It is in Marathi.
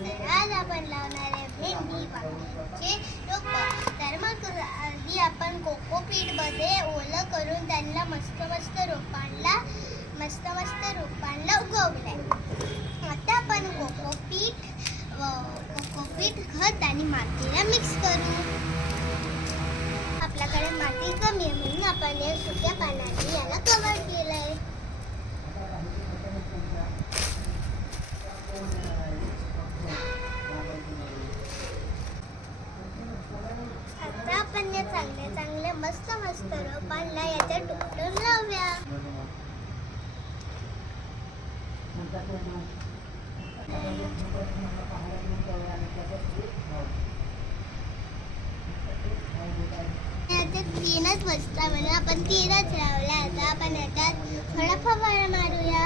तर आज आपण लावणार आहे भेंडी वांग्याचे रोप. तर मग आधी आपण कोकोपीटमध्ये ओलं करून त्यांना मस्त मस्त रोपांना उगवलंय. आता आपण कोकोपीट खत आणि मातीला मिक्स करू. आपल्याकडे माती कमी आहे म्हणून आपण या सुक्या पाण्याने याला कव्हर केलंय. आता आपण या चांगल्या मस्त रोपांना याच्यात टुकटून लावूया. याच्यात 3च बसता म्हणून आपण 3च लावल्या. आता आपण याच्यात थोडा फवारा मारूया.